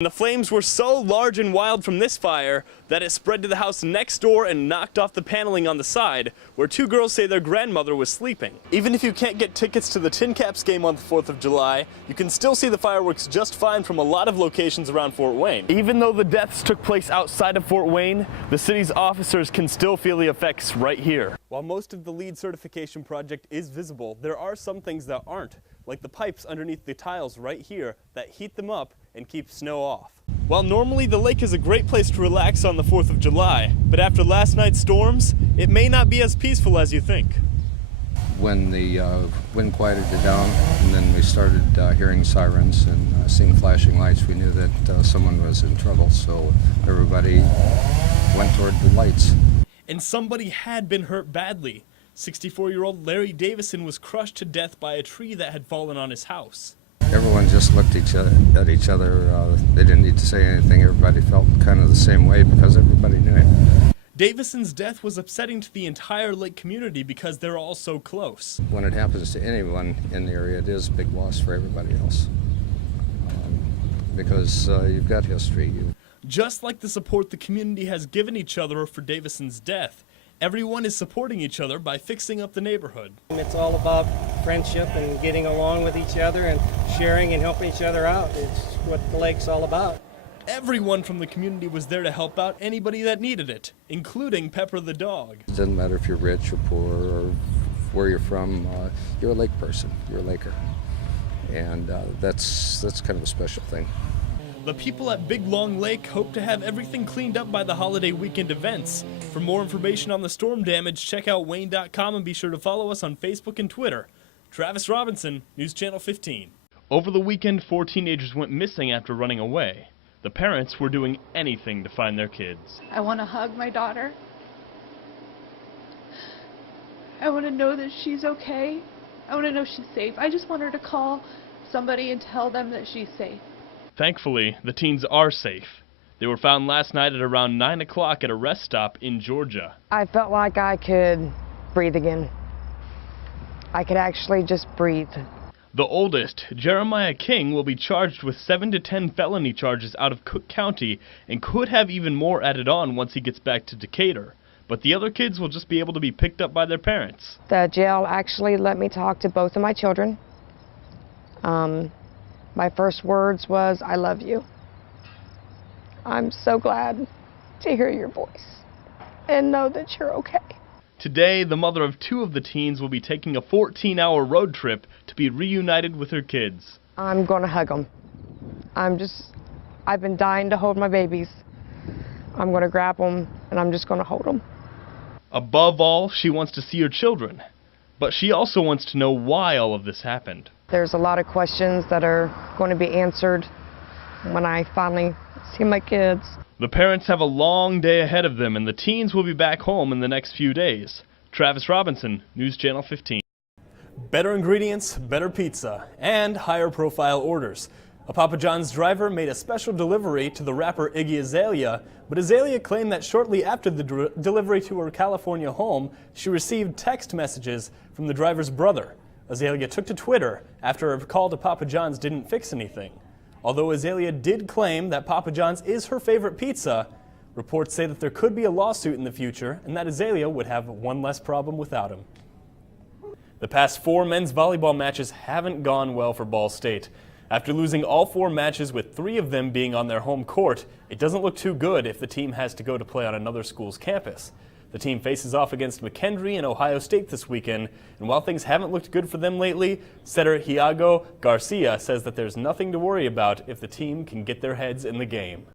The flames were so large and wild from this fire that it spread to the house next door and knocked off the paneling on the side, where two girls say their grandmother was sleeping. Even if you can't get tickets to the Tin Caps game on the 4th of July, you can still see the fireworks just fine from a lot of locations around Fort Wayne. Even though the deaths took place outside of Fort Wayne, the city's officers can still feel the effects right here. While most of the LEED certification project is visible, there are some things that aren't, like the pipes underneath the tiles right here that heat them up and keep snow off. While normally the lake is a great place to relax on the 4th of July, but after last night's storms, it may not be as peaceful as you think. When the wind quieted down and then we started hearing sirens and seeing flashing lights, we knew that someone was in trouble, so everybody went toward the lights. And somebody had been hurt badly. 64-year-old Larry Davison was crushed to death by a tree that had fallen on his house. Everyone just looked at each other. They didn't need to say anything. Everybody felt kind of the same way because everybody knew it. Davison's death was upsetting to the entire lake community because they're all so close. When it happens to anyone in the area, it is a big loss for everybody else because you've got history. Just like the support the community has given each other for Davison's death, everyone is supporting each other by fixing up the neighborhood. It's all about friendship and getting along with each other and sharing and helping each other out. It's what the lake's all about. Everyone from the community was there to help out anybody that needed it, including Pepper the dog. It doesn't matter if you're rich or poor or where you're from, you're a lake person, you're a laker. And that's kind of a special thing. The people at Big Long Lake hope to have everything cleaned up by the holiday weekend events. For more information on the storm damage, check out Wayne.com and be sure to follow us on Facebook and Twitter. Travis Robinson, News Channel 15. Over the weekend, 4 teenagers went missing after running away. The parents were doing anything to find their kids. I want to hug my daughter. I want to know that she's okay. I want to know she's safe. I just want her to call somebody and tell them that she's safe. Thankfully, the teens are safe. They were found last night at around 9 o'clock at a rest stop in Georgia. I felt like I could breathe again. I could actually just breathe. The oldest, Jeremiah King, will be charged with 7 to 10 felony charges out of Cook County and could have even more added on once he gets back to Decatur. But the other kids will just be able to be picked up by their parents. The jail actually let me talk to both of my children. My first words was, "I love you." I'm so glad to hear your voice and know that you're okay. Today, the mother of 2 of the teens will be taking a 14-hour road trip to be reunited with her kids. I'm going to hug them. I've been dying to hold my babies. I'm going to grab them and I'm just going to hold them. Above all, she wants to see her children, but she also wants to know why all of this happened. There's a lot of questions that are going to be answered when I finally see my kids. The parents have a long day ahead of them, and the teens will be back home in the next few days. Travis Robinson, News Channel 15. Better ingredients, better pizza, and higher profile orders. A Papa John's driver made a special delivery to the rapper Iggy Azalea, but Azalea claimed that shortly after the delivery to her California home, she received text messages from the driver's brother. Azalea took to Twitter after a call to Papa John's didn't fix anything. Although Azalea did claim that Papa John's is her favorite pizza, reports say that there could be a lawsuit in the future and that Azalea would have one less problem without him. The past 4 men's volleyball matches haven't gone well for Ball State. After losing all 4 matches with 3 of them being on their home court, it doesn't look too good if the team has to go to play on another school's campus. The team faces off against McKendree and Ohio State this weekend, and while things haven't looked good for them lately, setter Iago Garcia says that there's nothing to worry about if the team can get their heads in the game.